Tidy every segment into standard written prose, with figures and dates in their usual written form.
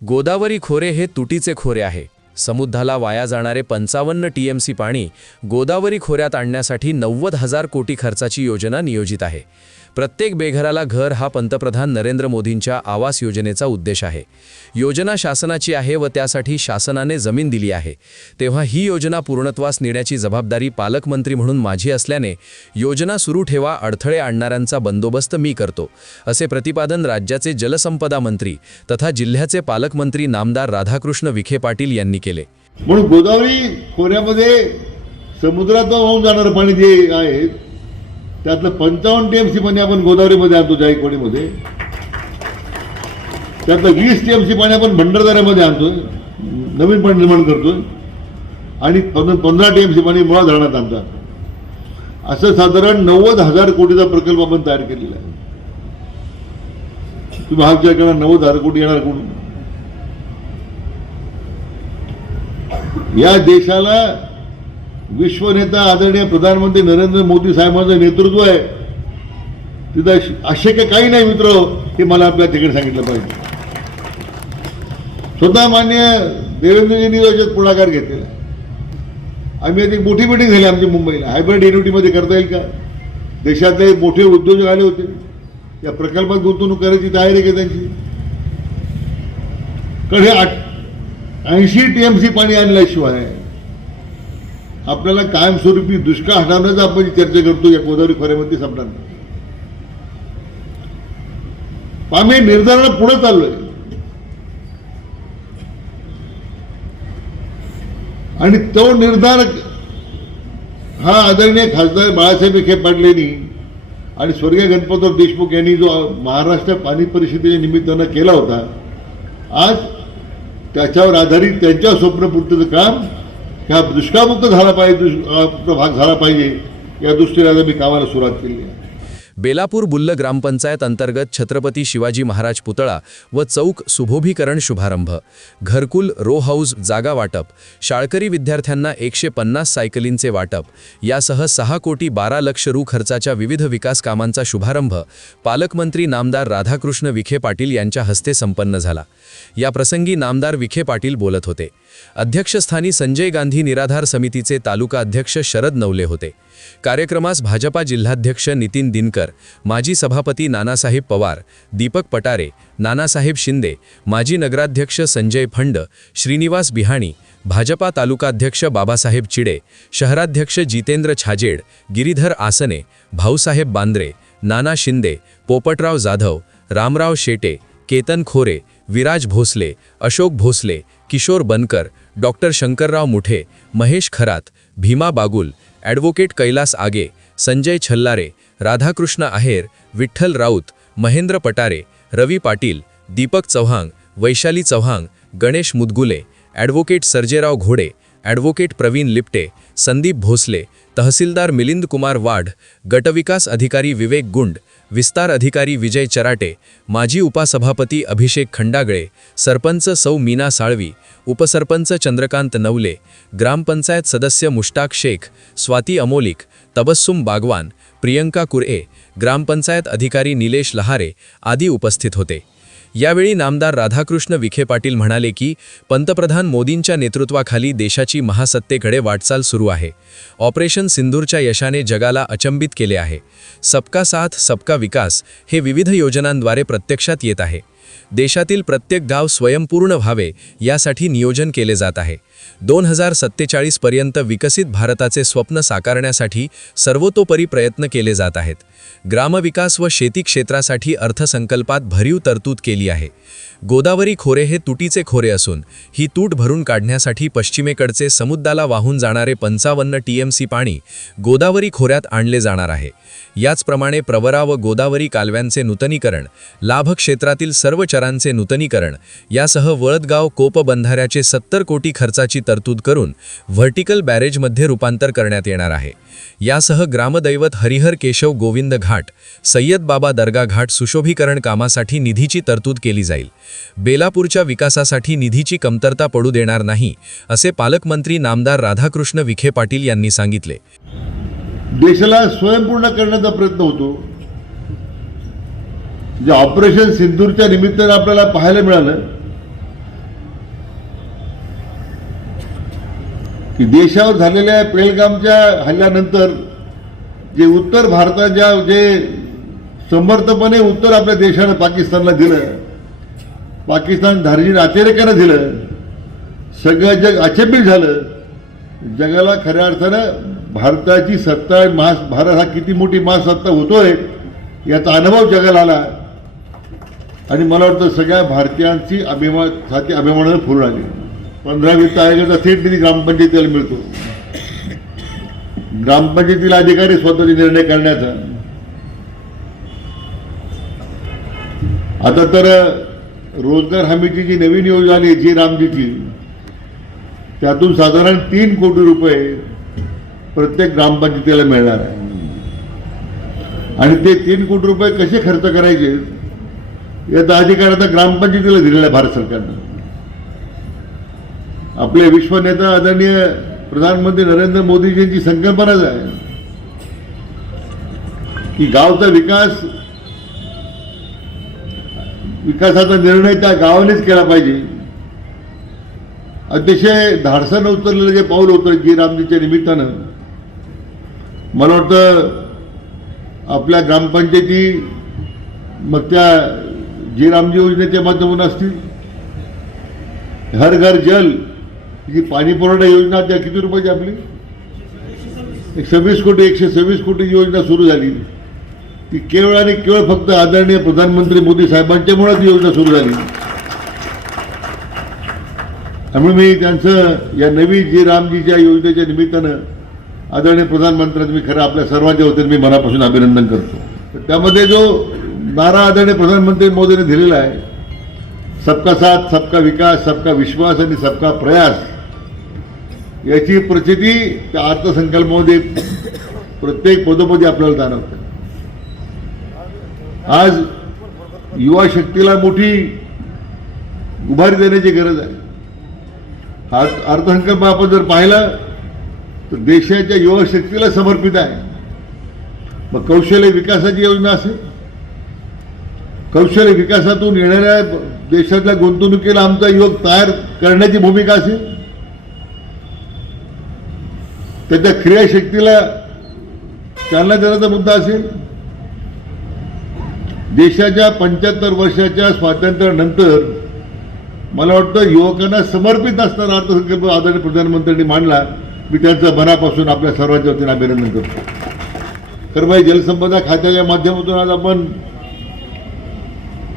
गोदावरी खोरे हे तुटीचे खोरे आहे. समुद्राला वाया जाणारे 55 TMC पाणी गोदावरी खोऱ्यात आणण्यासाठी 90,000 कोटी खर्चाची योजना नियोजित आहे. प्रत्येक बेघराला घर हा पंतप्रधान नरेंद्र मोदींच्या आवास योजनेचा उद्देश आहे. योजना शासनाची आहे व त्यासाठी शासनाने जमीन दिली आहे. तेव्हा ही योजना पूर्णत्वास नेण्याची जबाबदारी पालकमंत्री म्हणून माझी असल्याने योजना सुरू ठेवा, अडथळे आणणाऱ्यांचा बंदोबस्त मी करतो, असे प्रतिपादन राज्याचे जलसंपदा मंत्री तथा जिल्ह्याचे पालकमंत्री नामदार राधाकृष्ण विखे पाटील यांनी केले. म्हणून गोदावरी खोऱ्यामध्ये समुद्रात वाहून जाणारं पाणी जे आहे त्यातलं 55 TMC पाणी आपण गोदावरीमध्ये आणतो, जायकवाडीमध्ये. त्यातलं 20 TMC पाणी आपण भंडारदऱ्यामध्ये आणतोय, नवीन पाणी निर्माण करतोय, आणि 15 TMC पाणी मुळा धरणात आणतात. असं साधारण 90,000 कोटीचा प्रकल्प आपण तयार केलेला आहे. तुम्ही हा विचार करा, 90,000 कोटी येणार कुठून? या देशाला विश्वनेता आदरणीय प्रधानमंत्री नरेंद्र मोदी साहेबांचं नेतृत्व आहे. तिथं अशक्य काही नाही मित्र, हे मला आपल्या तिकडे सांगितलं पाहिजे. स्वतः मान्य देवेंद्रजींनी याच्यात पुढाकार घेतलेला. आम्ही एक मोठी मीटिंग झाली आमची मुंबईला. हायब्रिड युनिटीमध्ये करता येईल का? देशातले मोठे उद्योजक आले होते. या प्रकल्पात गुंतवणूक करायची तयारी आहे त्यांची. कारण हे 80 TMC पाणी आणल्याशिवाय आपल्याला कायमस्वरूपी दुष्काळ हटवण्याचा आपण जी चर्चा करतो या गोदावरी खोऱ्यामध्ये संपणार नाही. आम्ही निर्धाराला पुढे चाललोय आणि तो निर्धार हा आदरणीय खासदार बाळासाहेब विखे पाटलांनी आणि स्वर्गीय गणपतराव देशमुख यांनी जो महाराष्ट्र पाणी परिषदेच्या निमित्तानं केला होता, आज त्याच्यावर आधारित त्यांच्या स्वप्नपूर्तीचं काम ह्या दुष्काळमुक्त झाला पाहिजे, भाग झाला पाहिजे, या दृष्टीने आम्ही कामाला सुरुवात केली आहे. बेलापूर बुल्ल ग्रामपंचायत अंतर्गत छत्रपती शिवाजी महाराज पुतळा व चौक सुशोभीकरण शुभारंभ, घरकुल, रो हाऊस जागा वाटप, शाळकरी विद्यार्थ्यांना 150 सायकलींचे वाटप यासह 6 कोटी 12 लक्ष रु खर्चाच्या विविध विकास कामांचा शुभारंभ पालकमंत्री नामदार राधाकृष्ण विखे पाटील यांच्या हस्ते संपन्न झाला. या प्रसंगी नामदार विखे पाटील बोलत होते. अध्यक्षस्थानी संजय गांधी निराधार समितीचे तालुका अध्यक्ष शरद नवले होते. कार्यक्रमास भाजपा जिल्हाध्यक्ष नितीन दिनकर, माजी सभापती नानासाहेब पवार, दीपक पटारे, नानासाहेब शिंदे, माजी नगराध्यक्ष संजय फंड, श्रीनिवास बिहाणी, भाजपा तालुकाध्यक्ष बाबासाहेब चिडे, शहराध्यक्ष जितेंद्र छाजेड, गिरीधर आसने, भाऊसाहेब बांद्रे, नाना शिंदे, पोपटराव जाधव, रामराव शेटे, केतन खोरे, विराज भोसले, अशोक भोसले, किशोर बनकर, डॉक्टर शंकरराव मुठे, महेश खरात, भीमा बागुल, ॲडव्होकेट कैलास आगे, संजय छल्लारे, राधाकृष्ण आहेर, विठ्ठल राऊत, महेंद्र पटारे, रवी पाटील, दीपक चव्हाण, वैशाली चव्हाण, गणेश मुदगुले, ॲडव्होकेट सर्जेराव घोडे, ॲडव्होकेट प्रवीण लिप्टे, संदीप भोसले, तहसीलदार मिलिंद कुमार वाढ, गटविकास अधिकारी विवेक गुंड, विस्तार अधिकारी विजय चराटे, माजी उपसभापती अभिषेक खंडागळे, सरपंच सौ मीना साळवी, उपसरपंच चंद्रकांत नवले, ग्रामपंचायत सदस्य मुश्ताक शेख, स्वाती अमोलिक, तबस्सुम बागवान, प्रियंका कुरए, ग्रामपंचायत अधिकारी निलेश लहारे आदी उपस्थित होते. यावेळी नामदार राधाकृष्ण विखे पाटील म्हणाले की पंतप्रधान मोदींच्या नेतृत्वाखाली देशाची महासत्तेकडे वाटचाल सुरू आहे. ऑपरेशन सिंदूरच्या यशाने जगाला अचंबित केले आहे. सबका साथ सबका विकास हे विविध योजनांद्वारे प्रत्यक्षात येत आहे. देशातील प्रत्येक गाव स्वयंपूर्ण व्हावे यासाठी नियोजन केले जात आहे. 2047 पर्यंत विकसित भारताचे स्वप्न साकारण्यासाठी सर्वतोपरी प्रयत्न केले जात आहेत. ग्रामविकास व शेती क्षेत्रासाठी अर्थसंकल्पात भरीव तरतूद केली आहे. गोदावरी खोरे हे तुटीचे खोरे असून ही तूट भरून काढण्यासाठी पश्चिमेकडचे समुद्राला वाहून जाणारे 55 TMC पाणी गोदावरी खोऱ्यात आणले जाणार आहे. याचप्रमाणे प्रवरा व गोदावरी कालव्यांचे नूतनीकरण, लाभ क्षेत्रातील सर्व चरांचे नूतनीकरण यासह वळदगाव कोप बंधाऱ्याचे 70 कोटी खर्चाची तरतूद करून व्हर्टिकल बॅरेजमध्ये रूपांतर करण्यात येणार आहे. यासह ग्रामदैवत हरिहर केशव गोविंद घाट, सय्यद बाबा दर्गा घाट सुशोभीकरण कामासाठी निधीची तरतूद केली जाईल. बेलापूरच्या विकासासाठी निधीची कमतरता पडू देणार नाही, असे पालकमंत्री नामदार राधाकृष्ण विखे पाटील यांनी सांगितले. देशाला स्वयंपूर्ण करण्याचा प्रयत्न होतो. जे ऑपरेशन सिंदूरच्या निमित्ताने आपल्याला पाहायला मिळालं की देशावर झालेल्या पेहलगामच्या हल्ल्यानंतर जे उत्तर भारताच्या जे समर्थपणे उत्तर आपल्या देशानं पाकिस्तानला दिलं, पाकिस्तान धार्जिन अतिरेकानं दिलं, सगळं जग अचंबित झालं. जगाला खऱ्या अर्थानं भारताची सत्ता, भारत हा किती मोठी महासत्ता होतोय याचा अनुभव जगाला आला. आणि मला वाटतं सगळ्या भारतीयांची छाती अभिमानानं फुलून आली. 15 वित्त आयोगाचा थेट निधी ग्रामपंचायतीला मिळतो. ग्रामपंचायतीला अधिकारी स्वतःचे निर्णय करण्याचा. आता तर रोजगार हमीची जी नवीन योजना आली जी रामजीची, त्यातून साधारण 3 कोटी रुपये प्रत्येक ग्रामपंचायतीला मिळणार आहे. आणि ते 3 कोटी रुपये कसे खर्च करायचे याचा अधिकार आता ग्रामपंचायतीला दिलेला आहे भारत सरकारनं. आपले विश्वनेता आदरणीय प्रधानमंत्री नरेंद्र मोदीजींची संकल्पनाच आहे की गावचा विकासाचा निर्णय त्या गावानेच केला पाहिजे. अतिशय धाडसानं उतरलेलं जे पाऊल होतं जी रामजीच्या निमित्तानं, मला वाटतं आपल्या ग्रामपंचायती मग त्या जी रामजी योजनेच्या माध्यमातून असतील, हर घर जल जी पाणी पुरवठा योजना त्या किती रुपयाची आपली 126 कोटी योजना सुरू झाली. ती केवळ आणि केवळ फक्त आदरणीय प्रधानमंत्री मोदी साहेबांच्यामुळे ती योजना सुरू झाली. त्यामुळे मी त्यांचं या नवी जी रामजीच्या योजनेच्या निमित्तानं आदरणीय प्रधानमंत्र्यांचं मी खरं आपल्या सर्वांच्या वतीने मी मनापासून अभिनंदन करतो. तर त्यामध्ये जो नारा आदरणीय प्रधानमंत्री मोदींनी दिलेला आहे, सबका साथ, सबका विकास, सबका विश्वास आणि सबका प्रयास, याची प्रचिती त्या अर्थसंकल्पामध्ये प्रत्येक पदोपदी आपल्याला जाणवते. आज युवा शक्तीला मोठी उभारी देण्याची गरज आहे. हा अर्थसंकल्प आपण जर पाहिला तर देशाच्या युवा शक्तीला समर्पित आहे. मग कौशल्य विकासाची योजना असेल, कौशल्य विकासातून येणाऱ्या देशातल्या गुंतवणुकीला आमचा युवक तयार करण्याची भूमिका असेल, त्याच्या क्रियाशक्तीला चालना देण्याचा मुद्दा असेल, देशाच्या 75 वर्षाच्या स्वातंत्र्यानंतर मला वाटतं युवकांना समर्पित असणारा अर्थसंकल्प आदरणीय प्रधानमंत्र्यांनी मांडला. मी त्यांचं मनापासून आपल्या सर्वांच्या वतीने अभिनंदन करतो. खरं जलसंपदा खात्याच्या माध्यमातून आज आपण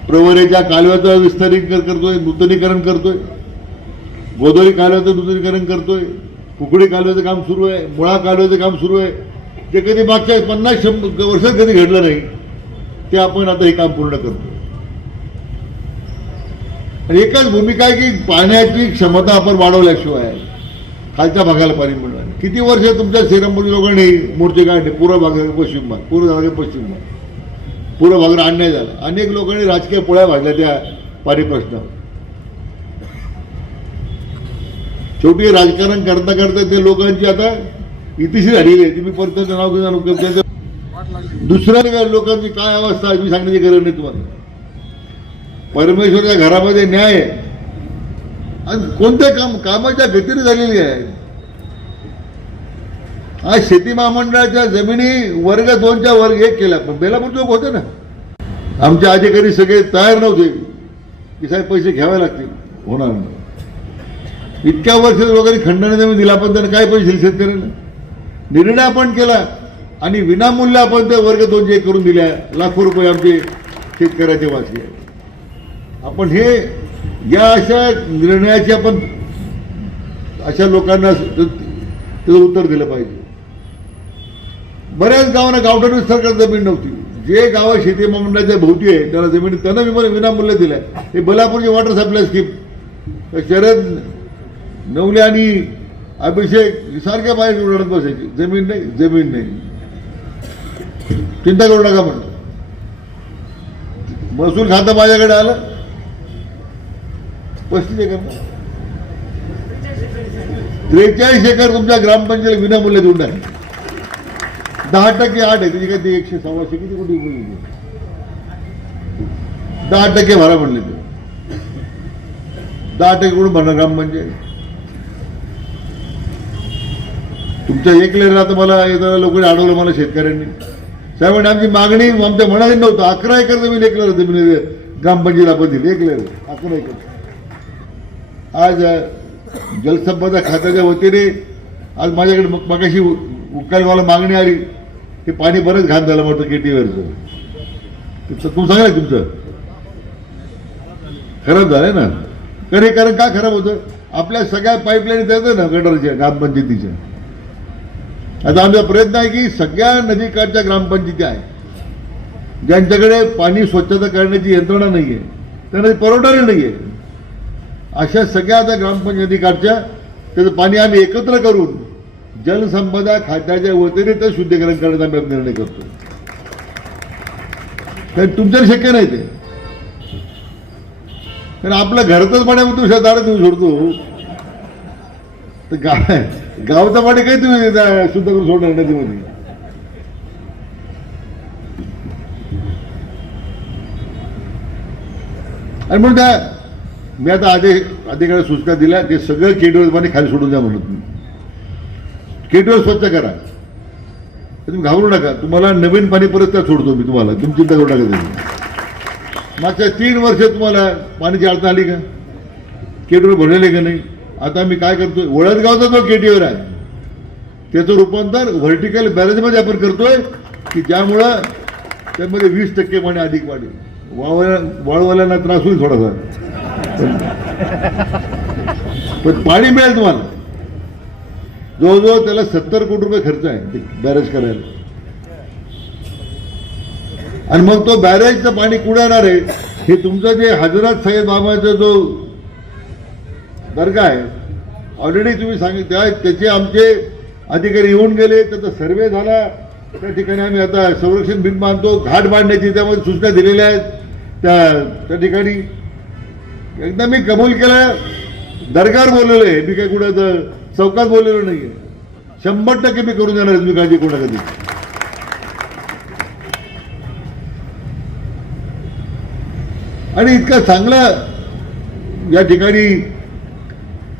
प्रवरेच्या कालव्याचं करतोय, नूतनीकरण करतोय, गोदावरी कालव्याचं नूतनीकरण करतोय, कुकडी कालव्याचं काम सुरू आहे, मुळा कालव्याचं काम सुरू आहे. जे कधी मागच्या 50 वर्षात कधी घडलं नाही ते आपण आता हे काम पूर्ण करतो. आणि एकच भूमिका आहे की पाण्याची क्षमता आपण वाढवल्याशिवाय खालच्या भागाला पाणी मिळणार. किती वर्ष तुमच्या श्रीरामपूरच्या लोकांनी मोर्चे काढले, पूर्व भाग पश्चिम भाग, पूर्व भाग पश्चिम भाग, पूर्व भागाला अन्याय झाला. अनेक लोकांनी राजकीय पोळ्या भाजल्या त्या पाणी प्रश्नावर. शेवटी राजकारण करता करता ते लोकांची आता इतिश्री झालेली आहे. तुम्ही परत त्याचं नाव घेऊन दुसऱ्या लोकांची काय अवस्था आहे मी सांगण्याची गरज नाही तुम्हाला. परमेश्वरच्या घरामध्ये न्याय आहे आणि कोणत्या कामाच्या गतीने झालेली आहे. आज शेती महामंडळाच्या जमिनी वर्ग 2च्या वर्ग 1 केल्या, पण बेलापूर लोक होते ना, आमचे अधिकारी सगळे तयार नव्हते की साहेब पैसे घ्यावे लागतील, होणार नाही. इतक्या वर्ष लोकांनी खंडणी जमीन दिला, पण त्याने काय पैसे दिले शेतकऱ्यांना. निर्णय आपण केला आणि विनामूल्य आपण ते वर्ग 2चे करून दिल्या. लाखो रुपये आमचे शेतकऱ्याचे वाचले. आपण हे या अशा निर्णयाची आपण अशा लोकांना त्याचं उत्तर दिलं पाहिजे. बऱ्याच गावांना गावठाण विस्तार जमीन नव्हती. जे गावं शेती महामंडळाच्या भोवती आहे त्याला जमीन त्यांना विनामूल्य दिल्या. हे बलापूरची water supply scheme Sharad Navale आणि अभिषेक सारख्या बाहेर उडत बसायची. जमीन नाही, जमीन नाही, चिंता करू नका म्हणतो. महसूल खातं माझ्याकडे आलं 35 एकर, 43 एकर तुमच्या ग्रामपंचायत विनामूल्य देऊन टाकली. 10% 8 आहे त्याची काय ते 100 सव्वाशे किती कोटी रुपये 10% भरा म्हणले. ते 10% कडून भरणार ग्रामपंचायत. तुमच्या एक लेअर आता मला येताना लोकांनी अडवलं मला शेतकऱ्यांनी. साहेब म्हणे आमची मागणी आमच्या मनात नव्हतं. 11 एकर जमीन एक लेअर जमीन ग्रामपंचायत आपण दिली एक लेअर 11 एकर. आज जलसंपदा खात्याच्या वतीने आज माझ्याकडे मगाशी उकालगावला मागणी आली की पाणी बरंच घाण झालं म्हटलं केटीवरचं. तू सांगा तुमचं खराब झालंय ना. कारण का खराब होतं? आपल्या सगळ्या पाईपलाईन द्यायचं ना गटरच्या ग्रामपंचायतीच्या. आता आमचा प्रयत्न आहे की सगळ्या नदीकाठच्या ग्रामपंचायती आहे ज्यांच्याकडे पाणी स्वच्छता करण्याची यंत्रणा नाहीये, त्यांना परवडणारी नाहीये, अशा सगळ्या आता ग्रामपंचायतीकाठच्या त्याचं पाणी आम्ही एकत्र करून जलसंपदा खात्याच्या वतीने ते शुद्धीकरण करण्याचा आम्ही निर्णय करतो. कारण तुमच्याला शक्य नाही ते. कारण आपल्या घरातच पाण्यामध्ये दारात देऊ सोडतो तर गावचं पाणी काही तुम्ही शुद्ध करून सोडणार नदीमध्ये. आणि म्हणून त्या मी आता अधिकाऱ्याला सूचना दिल्या ते सगळं केटीवर पाणी खाली सोडून द्या म्हणून. तुम्ही केटीवर स्वच्छ करा, तुम्ही घाबरू नका. तुम्हाला नवीन पाणी परत त्या सोडतो मी तुम्हाला, तुम्ही चिंता करू नका त्याची. मागच्या 3 वर्ष तुम्हाला पाण्याची अडचण आली का? केटीवर भरलेले का नाही? आता मी काय करतोय, वळदगावचा जो केटीवर आहे त्याचं रूपांतर व्हर्टिकल बॅरेजमध्ये आपण करतोय की ज्यामुळं त्यामध्ये 20% पाणी अधिक वाढेल. वाळवाल्यांना त्रास होईल थोडासा, पण पाणी मिळेल तुम्हाला. जवळजवळ त्याला 70 कोटी रुपये खर्च आहे ते बॅरेज करायला. आणि मग तो बॅरेजचं पाणी कुठे येणार आहे? हे तुमचं जे हजरत सय्यद बाबाचा जो दर्गा आहे ऑलरेडी तुम्ही सांगितलं, त्याचे आमचे अधिकारी येऊन गेले, त्याचा सर्वे झाला. त्या ठिकाणी आम्ही आता संरक्षण भिंत बांधतो, घाट बांधण्याची त्यामध्ये सूचना दिलेल्या आहेत. त्या ठिकाणी एकदा मी कबूल केलं, दरगार बोललेलो आहे मी, काही कुठं चौकात बोललेलो नाहीये. 100% मी करून देणार, तुम्ही काळजी करू नका. ती आणि इतका चांगला या ठिकाणी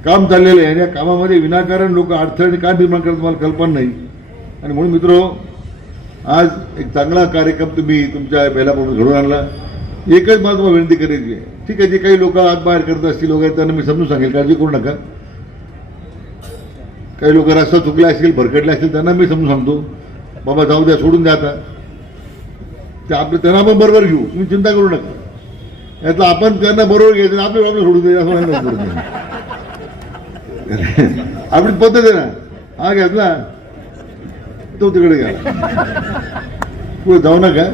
काम चाललेलं आहे आणि या कामामध्ये विनाकारण लोक अडथळे का निर्माण करतात मला कल्पना नाही. आणि म्हणून मित्रो, आज एक चांगला कार्यक्रम तुम्ही तुमच्या बेलापूर घडून आणला. एकच मला तुम्हाला विनंती करायची आहे, ठीक आहे, जे काही लोक आत बाहेर करत असतील वगैरे त्यांना मी समजून सांगेल, काळजी करू नका. काही लोक रस्ता चुकले असतील, भरकटले असतील, त्यांना मी समजून सांगतो, बाबा जाऊ द्या, सोडून द्या. आता ते आपलं त्यांना आपण बरोबर घेऊ, तुम्ही चिंता करू नका. यातलं आपण त्यांना बरोबर घ्यायचं, आपले प्रॉब्लेम सोडून द्यायचं असं नाही. आपली पद्धत आहे ना, हा घेतला तो तिकडे घ्या, पुढे जाऊ नका.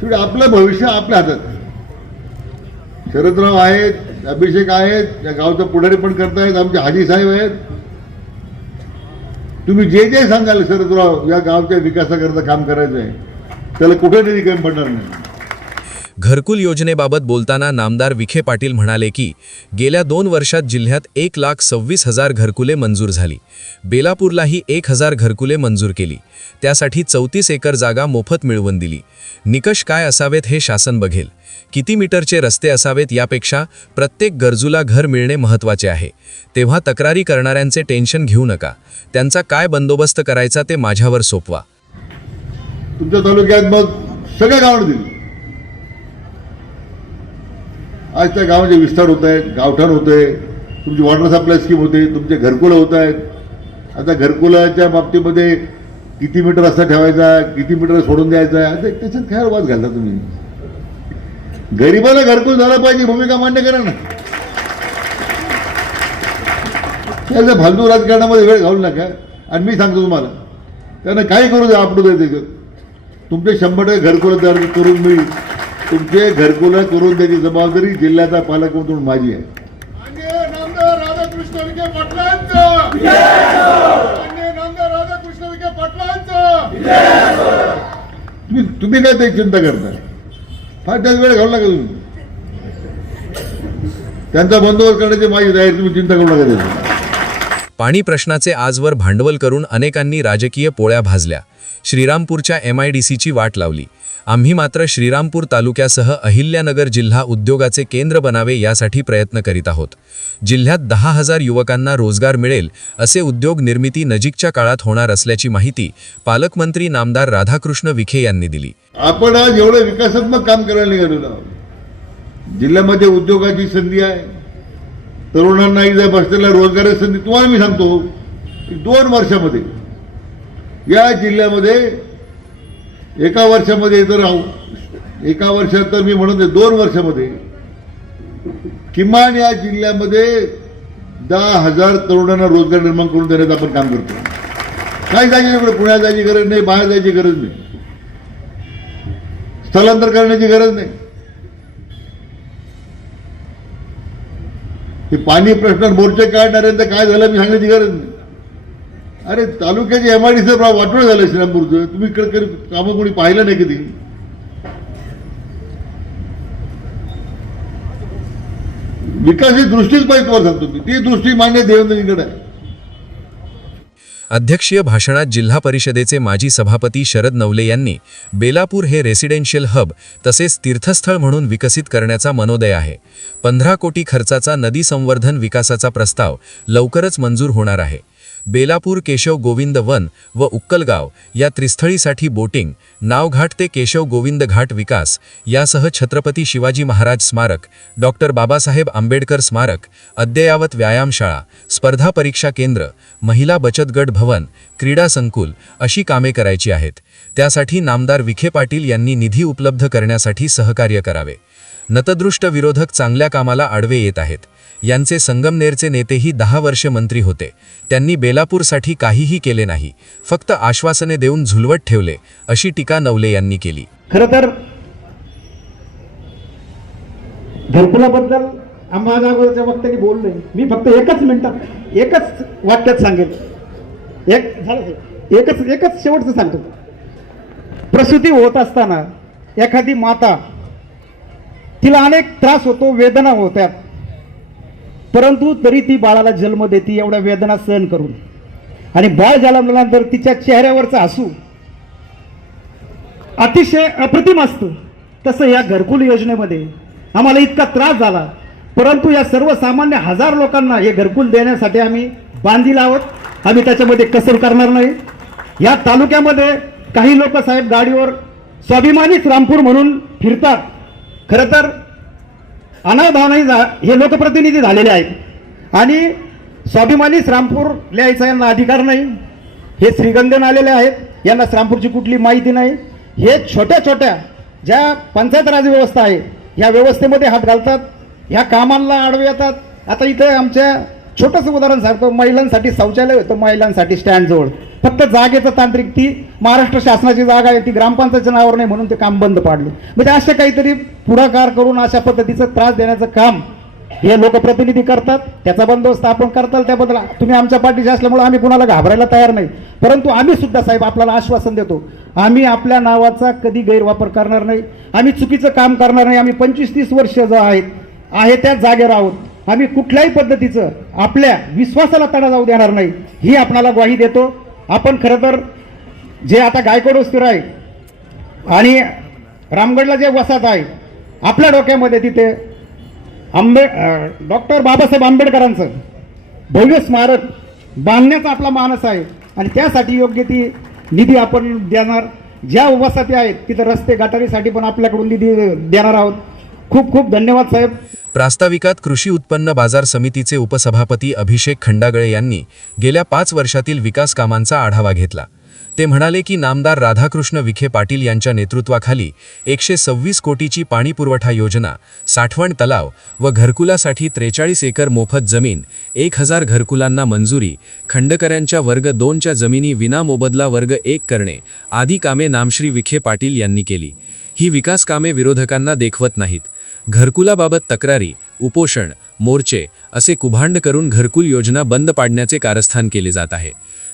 शेवटी आपलं भविष्य आपल्या हातात. शरदराव आहेत, अभिषेक आहेत, या गावचं पुढारी पण करतायत, आमचे हाजी साहेब आहेत. तुम्ही जे जे सांगाल शरदराव या गावच्या विकासाकरता काम करायचं आहे, त्याला कुठे निधी कमी पडणार नाही. घरकुल योजनेबाबत बोलताना नामदार विखे पाटील म्हणाले की गेल्या 2 वर्षात जिल्ह्यात 1,26,000 घरकुले मंजूर झाली. बेलापूरलाही 1,000 घरकुले मंजूर केली. त्यासाठी 34 एकर जागा मोफत मिळवून दिली. निकष काय असावेत हे शासन बघेल. किती मीटरचे रस्ते असावेत यापेक्षा प्रत्येक गरजूला घर मिळणे महत्त्वाचे आहे. तेव्हा तक्रारी करणाऱ्यांचे टेन्शन घेऊ नका. त्यांचा काय बंदोबस्त करायचा ते माझ्यावर सोपवा. तुमच्या तालुक्यात मग सगळ्या गावांना दिली. आज त्या गावाचे विस्तार होत आहेत, गावठाण होते, तुमची वॉटर सप्लाय स्कीम होते, तुमचे घरकुलं होत आहेत. आता घरकुलाच्या बाबतीमध्ये किती मीटर रस्ता ठेवायचा, किती मीटर सोडून द्यायचा आहे, आता त्याच्यात काय वाद घालता तुम्ही. गरीबाला घरकुल झालं पाहिजे भूमिका मान्य करा ना. त्याच्या फालतू राजकारणामध्ये वेळ घालू नका. आणि मी सांगतो तुम्हाला, त्यांना काही करू द्या, आपडू द्या. त्याच्यात तुमचे 100% घरकुलं तयार करून मी तुमचे घरकुलं करून द्यायची जबाबदारी जिल्ह्याचा पालक म्हणून माझी आहे. नामदार राधाकृष्ण विखे पाटलांचा, नामदार राधाकृष्ण विखे पाटलांचा. तुम्ही काय ते चिंता करता, फार त्याच वेळ घालू नका. तुम्ही त्यांचा बंदोबस्त करण्याची माझी तयारी, तुम्ही चिंता करू नका. त्याची पाणी प्रश्नाचे आजवर भांडवल करून अनेकांनी राजकीय पोळ्या भाजल्या. श्रीरामपूरच्या MIDCची वाट लावली. आम्ही मात्र श्रीरामपूर तालुक्यासह अहिल्यानगर जिल्हा उद्योगाचे केंद्र बनावे यासाठी प्रयत्न करीत आहोत. जिल्ह्यात 10,000 युवकांना रोजगार मिळेल असे उद्योग निर्मिती नजीकच्या काळात होणार असल्याची माहिती पालकमंत्री नामदार राधाकृष्ण विखे यांनी दिली. आपण आज एवढं विकासात्मक काम करायला निघालेलो आहोत. जिल्ह्यामध्ये उद्योगाची संधी आहे, तरुणांना इथं बसलेल्या रोजगाराची संधी. तुम्हाला मी सांगतो 2 वर्षामध्ये या जिल्ह्यामध्ये एका वर्षामध्ये तर मी म्हणत 2 वर्षामध्ये किमान या जिल्ह्यामध्ये 10,000 तरुणांना रोजगार निर्माण करून देण्याचं आपण काम करतो. काय जायची पुण्यात जायची गरज नाही, बाहेर जायची गरज नाही, स्थलांतर करण्याची गरज नाही. हे पाणी प्रश्न मोर्चे काढणाऱ्यांचं काय झालं मी सांगण्याची गरज नाही. अरे तालुक्याचे MIDC वाटोळ झालं श्रीरामपूरचं. तुम्ही इकडे कामं कोणी पाहिलं नाही कधी. विकासाची दृष्टीच पाहिजे तुम्हाला सांगतो मी. ती दृष्टी मान्य देवेंद्रजींकडे आहे. अध्यक्षीय भाषणात जिल्हा परिषदेचे माजी सभापती शरद नवले यांनी बेलापूर हे रेसिडेन्शियल हब तसेच तीर्थस्थळ म्हणून विकसित करण्याचा मनोदय आहे. 15 कोटी खर्चाचा नदी संवर्धन विकासाचा प्रस्ताव लवकरच मंजूर होणार आहे. बेलापूर केशव गोविंद वन व उक्कलगाव या त्रिस्थळीसाठी बोटिंग, नावघाट ते केशव गोविंद घाट विकास यासह छत्रपती शिवाजी महाराज स्मारक, डॉक्टर बाबासाहेब आंबेडकर स्मारक, अद्ययावत व्यायामशाळा, स्पर्धा परीक्षा केंद्र, महिला बचत गट भवन, क्रीडा संकुल अशी कामे करायची आहेत. त्यासाठी नामदार विखे पाटील यांनी निधी उपलब्ध करण्यासाठी सहकार्य करावे. नतदृष्ट विरोधक चांगल्या कामाला आडवे येत आहेत. यांचे संगमनेरचे नेतेही 10 वर्षे मंत्री होते. त्यांनी बेलापूरसाठी काहीही केले नाही, फक्त आश्वासने देऊन झुलवत ठेवले, अशी टीका नवले यांनी केली. खरं तर घरकुलाबद्दल माझ्या अगोदरच्या वक्त्यांनी बोलले. मी फक्त एकच वाक्यात सांगेल. एकच शेवटचं सांगतो. प्रसूती होत असताना एखादी माता, तिला अनेक त्रास होतो, वेदना होत्या, परंतु तरी ती बाळाला जन्म देते एवढ्या वेदना सहन करून. आणि बाळ जन्मल्यानंतर तिच्या चेहऱ्यावरचं हसू अतिशय अप्रतिम असतं. तसं या घरकुल योजनेमध्ये आम्हाला इतका त्रास झाला, परंतु या सर्वसामान्य 1000 लोकांना हे घरकुल देण्यासाठी आम्ही बांधील आहोत. आम्ही त्याच्यामध्ये कसर करणार नाही. या तालुक्यामध्ये काही लोक साहेब गाडीवर स्वाभिमानी श्रीरामपूर म्हणून फिरतात. खरं तर अनाधानही हे लोकप्रतिनिधी झालेले आहेत आणि स्वाभिमानी श्रीरामपूर लिहायचा यांना अधिकार नाही. हे श्रीगंधन आलेले आहेत, यांना श्रीरामपूरची कुठली माहिती नाही. हे छोट्या छोट्या ज्या पंचायत राज व्यवस्था आहे ह्या व्यवस्थेमध्ये हात घालतात, ह्या कामांना आडवे येतात. आता इथे आमच्या छोटंसं उदाहरण सांगतो. महिलांसाठी शौचालय होतं, महिलांसाठी स्टँडजवळ फक्त जागेचं तांत्रिक, ती महाराष्ट्र शासनाची जागा आहे, ती ग्रामपंचायतीच्या नावावर नाही म्हणून ते काम बंद पाडलं. म्हणजे असे काहीतरी पुढाकार करून अशा पद्धतीचं त्रास देण्याचं काम हे लोकप्रतिनिधी करतात. त्याचा बंदोबस्त आपण करताल, त्याबद्दल तुम्ही आमच्या पाठीशी असल्यामुळे आम्ही कुणाला घाबरायला तयार नाही. परंतु आम्ही सुद्धा साहेब आपल्याला आश्वासन देतो, आम्ही आपल्या नावाचा कधी गैरवापर करणार नाही, आम्ही चुकीचं काम करणार नाही. आम्ही 25-30 वर्ष जो आहे त्या जागेवर आहोत. आम्ही कुठल्याही पद्धतीचं आपल्या विश्वासाला तडा जाऊ देणार नाही, ही आपल्याला ग्वाही देतो. आपण खरं तर जे आता गायकवाड वस्तीवर आहे आणि रामगडला जे वसाहत आहे, आपल्या डोक्यामध्ये तिथे डॉक्टर बाबासाहेब आंबेडकरांचं भव्य स्मारक बांधण्याचा आपला मानस आहे आणि त्यासाठी योग्य ती निधी आपण देणार. ज्या वसाहती आहेत तिथं रस्ते गटारीसाठी पण आपल्याकडून निधी देणार आहोत. खूप खूप धन्यवाद साहेब. प्रास्ताविकात कृषी उत्पन्न बाजार समितीचे उपसभापती अभिषेक खंडागळे यांनी गेल्या 5 वर्षातील विकास कामांचा आढावा घेतला. ते म्हणाले की नामदार राधाकृष्ण विखे पाटील यांच्या नेतृत्वाखाली 126 कोटीची पाणी पुरवठा योजना, साठवण तलाव व घरकुलासाठी 43 एकर मोफत जमीन, 1000 घरकुलांना मंजुरी, खंडकऱ्यांच्या वर्ग 2च्या जमिनी विनामोबदला वर्ग 1 करणे आदी कामे नामश्री विखे पाटील यांनी केली. ही विकास कामे विरोधकांना देखवत नाहीत. घरकुलाबाबत तक्रारी, उपोषण, मोर्चे असे कुभांड करून घरकुल योजना बंद पाडण्याचे कारस्थान केले जात आहे.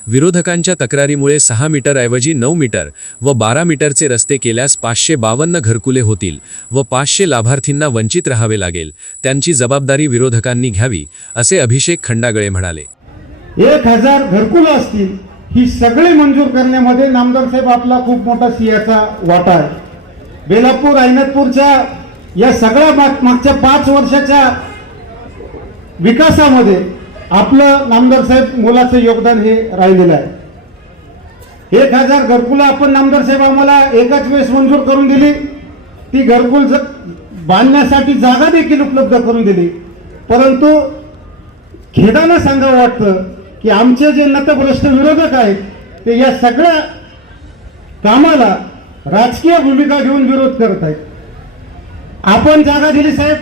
विरोधकांच्या तक्रारीमुळे 6 मीटरऐवजी 9 मीटर व 12 मीटरचे रस्ते केल्यास 552 घरकुले होतील व 500 लाभार्थींना वंचित राहावे लागेल. त्यांची जबाबदारी विरोधकांनी घ्यावी, असे अभिषेक खंडागळे म्हणाले. 1000 घरकुलं असतील, ही सगळे मंजूर करण्यामध्ये नामदार साहेब आपला खूप मोठा सिंहाचा वाटा आहे. बेलापूर ऐनतपूरच्या या सगळ्या मागच्या 5 वर्षाच्या विकासामध्ये आपलं नामदार साहेब मोलाचं योगदान हे राहिलेलं आहे. 1000 घरकुलं आपण नामदार साहेब आम्हाला एकाच वेळेस मंजूर करून दिली. ती घरकुल बांधण्यासाठी जागा देखील उपलब्ध करून दिली. परंतु खेदानं सांगावं वाटतं की आमचे जे नतभ्रष्ट विरोधक आहेत ते या सगळ्या कामाला राजकीय भूमिका घेऊन विरोध करत आहेत. आपण जागा दिली साहेब,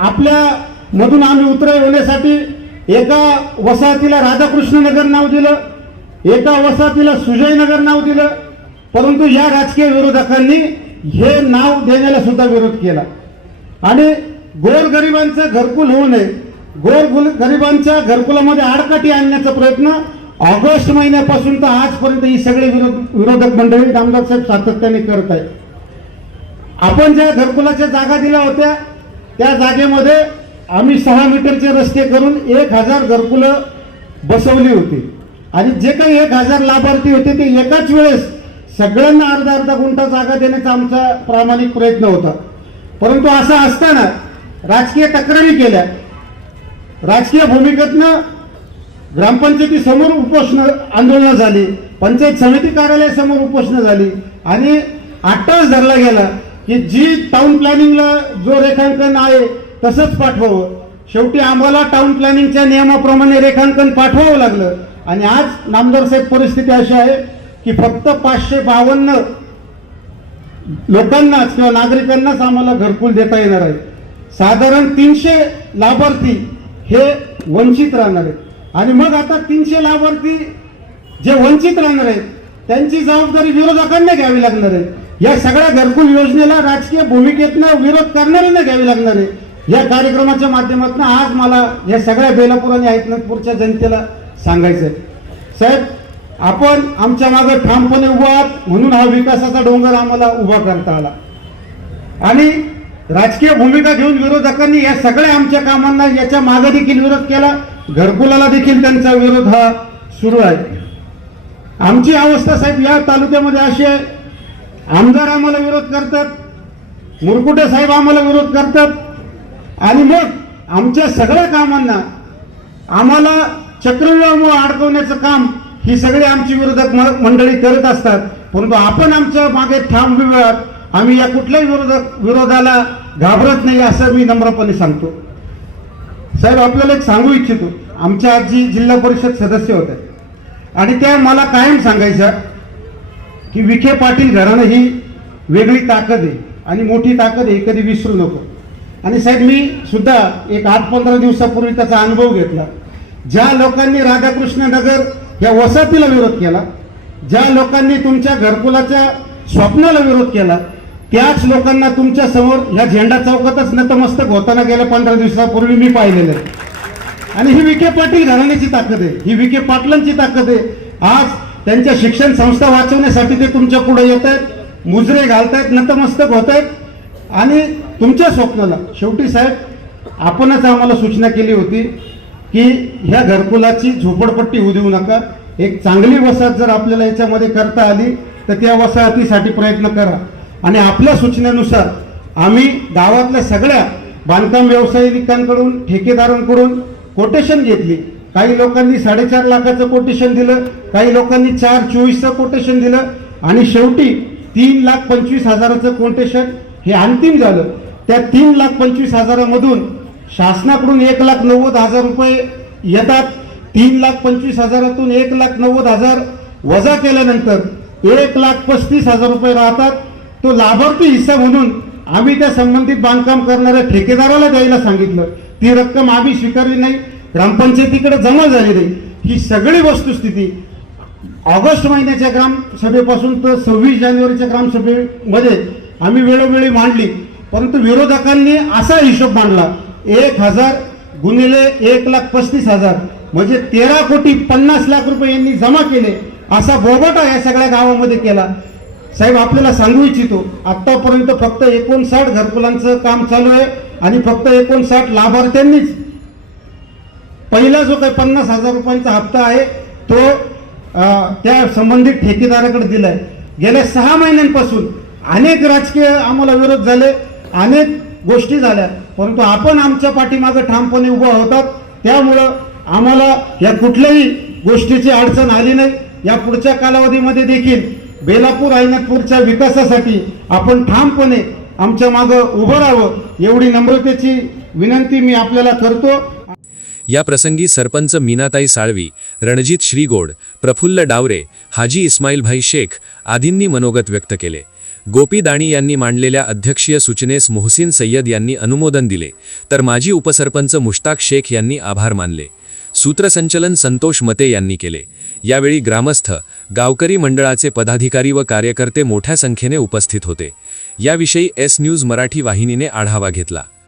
आपल्या मधून आम्ही उतराई होण्यासाठी एका वसाहतीला राधाकृष्ण नगर नाव दिलं, एका वसाहतीला सुजय नगर नाव दिलं. परंतु या राजकीय विरोधकांनी हे नाव देण्याला सुद्धा विरोध केला. आणि गोरगरिबांचं घरकुल होऊ नये, गोरगरिबांच्या घरकुलामध्ये आडकाठी आणण्याचा प्रयत्न ऑगस्ट महिन्यापासून तर आजपर्यंत ही सगळे विरोधक मंडळी नामदार साहेब सातत्याने करत आहेत. आपण ज्या घरकुलाच्या जागा दिल्या होत्या त्या जागेमध्ये आम्ही 6 मीटरचे रस्ते करून 1000 घरकुलं बसवली होती. आणि जे काही 1000 लाभार्थी होते ते एकाच वेळेस सगळ्यांना अर्धा गुंठा जागा देण्याचा आमचा प्रामाणिक प्रयत्न होता. परंतु असं असताना राजकीय तक्रारी केल्या, राजकीय भूमिकेतनं ग्रामपंचायतीसमोर उपोषण आंदोलनं झाली, पंचायत समिती कार्यालयासमोर उपोषणं झाली आणि अट्टास धरला गेला की जी टाउन प्लॅनिंगला जो रेखांकन आहे तसंच पाठवावं. शेवटी आम्हाला टाउन प्लॅनिंगच्या नियमाप्रमाणे रेखांकन पाठवावं लागलं. आणि आज नामदार साहेब परिस्थिती अशी आहे की फक्त 552 लोकांनाच किंवा नागरिकांनाच आम्हाला घरकुल देता येणार आहे. साधारण 300 लाभार्थी हे वंचित राहणार आहेत. आणि मग आता 300 लाभार्थी जे वंचित राहणार आहेत त्यांची जबाबदारी विरोधकांना घ्यावी लागणार आहे. या सगळ्या घरकुल योजनेला राजकीय भूमिकेतनं विरोध करणाऱ्यांना घ्यावी लागणार आहे. या कार्यक्रमाच्या माध्यमातून आज मला या सगळ्या बेलापूर आणि ऐकनाथपूरच्या जनतेला सांगायचं आहे, साहेब आपण आमच्या मागे ठामपणे उभा आहात म्हणून हा विकासाचा डोंगर आम्हाला उभा करता आला. आणि राजकीय भूमिका घेऊन विरोधकांनी या सगळ्या आमच्या कामांना याच्या मागे देखील विरोध केला. घरकुलाला देखील त्यांचा विरोध हा सुरू आहे. आमची अवस्था साहेब या तालुक्यामध्ये अशी आहे, आमदार आम्हाला विरोध करतात, मुरकुटे साहेब आम्हाला विरोध करतात आणि मग आमच्या सगळ्या कामांना आम्हाला चक्रव्यूहामुळे अडकवण्याचं काम ही सगळी आमची विरोधक मंडळी करत असतात. परंतु आपण आमच्या मागे ठाम उभे आहात. आम्ही या कुठल्याही विरोधाला घाबरत नाही असं मी नम्रपणे सांगतो. साहेब आपल्याला एक सांगू इच्छितो, आमच्या आजी जिल्हा परिषद सदस्य होत्या आणि त्या मला कायम सांगायच्या की विखे पाटील घराणं ही वेगळी ताकद आहे आणि मोठी ताकद आहे, कधी विसरू नको. आणि साहेब मी सुद्धा एक 8-15 दिवसापूर्वी त्याचा अनुभव घेतला. ज्या लोकांनी राधाकृष्ण नगर या वसाहतीला विरोध केला, ज्या लोकांनी तुमच्या घरकुलाच्या स्वप्नाला विरोध केला, त्याच लोकांना तुमच्या समोर या झेंडा चौकातच नतमस्तक होताना गेल्या 15 दिवसापूर्वी मी पाहिलेलं आहे. आणि ही विखे पाटील घराण्याची ताकद आहे, ही विखे पाटलांची ताकद आहे. आज त्यांच्या शिक्षण संस्था वाचवण्यासाठी ते तुमच्या पुढे येत आहेत, मुजरे घालतायत, नतमस्तक होत आहेत आणि तुमच्या स्वप्नाला शेवटी साहेब आपणच आम्हाला सूचना केली होती की ह्या घरकुलाची झोपडपट्टी होऊ देऊ नका. एक चांगली वसाहत जर आपल्याला याच्यामध्ये करता आली तर त्या वसाहतीसाठी प्रयत्न करा. आणि आपल्या सूचनेनुसार आम्ही गावातल्या सगळ्या बांधकाम व्यावसायिकांकडून, ठेकेदारांकडून कोटेशन घेतली. काही लोकांनी 4.5 लाखाचं कोटेशन दिलं, काही लोकांनी 4.24चं कोटेशन दिलं आणि शेवटी 3,25,000चं कोटेशन हे अंतिम झालं. त्या 3,25,000मधून शासनाकडून 1,90,000 रुपये येतात. 3,25,000तून 1,90,000 वजा केल्यानंतर 1,35,000 रुपये राहतात. तो लाभार्थी हिस्सा म्हणून आम्ही त्या संबंधित बांधकाम करणाऱ्या ठेकेदाराला द्यायला सांगितलं. ती रक्कम आम्ही स्वीकारली नाही, ग्रामपंचायतीकडे जमा झाली नाही. ही सगळी वस्तुस्थिती ऑगस्ट महिन्याच्या ग्रामसभेपासून तर 26 जानेवारीच्या ग्रामसभेमध्ये आम्ही वेळोवेळी मांडली. परंतु विरोधकांनी असा हिशोब मांडला, 1,000 गुणिले 1,35,000 म्हणजे 13,50,00,000 रुपये यांनी जमा केले, असा बोबाटा या सगळ्या गावामध्ये केला. साहेब आपल्याला सांगू इच्छितो, आतापर्यंत फक्त 59 घरकुलांचं काम चालू आहे आणि फक्त 59 लाभार्थ्यांनीच पहिला जो काही 50,000 रुपयांचा हप्ता आहे तो त्या संबंधित ठेकेदाराकडे दिलाय. गेल्या 6 महिन्यांपासून अनेक राजकीय आम्हाला विरोध झाले, अनेक गोष्टी झाल्या, परंतु आपण आमच्या पाठीमागे ठामपणे उभा होतात. त्यामुळं आम्हाला या कुठल्याही गोष्टीची अडचण आली नाही. या पुढच्या कालावधीमध्ये देखील बेलापूर ऐनतपूरच्या विकासासाठी आपण ठामपणे आमच्या मागं उभं राहावं एवढी नम्रतेची विनंती मी आपल्याला करतो. या प्रसंगी सरपंच मीनाताई साळवी, रणजित श्रीगोड, प्रफुल्ल डावरे, हाजी इस्माईलभाई शेख आदींनी मनोगत व्यक्त केले. गोपी दाणी यांनी मांडलेल्या अध्यक्षीय सूचनेस मोहसिन सय्यद यांनी अनुमोदन दिले, तर माजी उपसरपंच मुश्ताक शेख यांनी आभार मानले. सूत्रसंचलन संतोष मते यांनी केले. यावेळी ग्रामस्थ, गावकरी मंडळाचे पदाधिकारी व कार्यकर्ते मोठ्या संख्येने उपस्थित होते. याविषयी एस न्यूज मराठी वाहिनीने आढावा घेतला.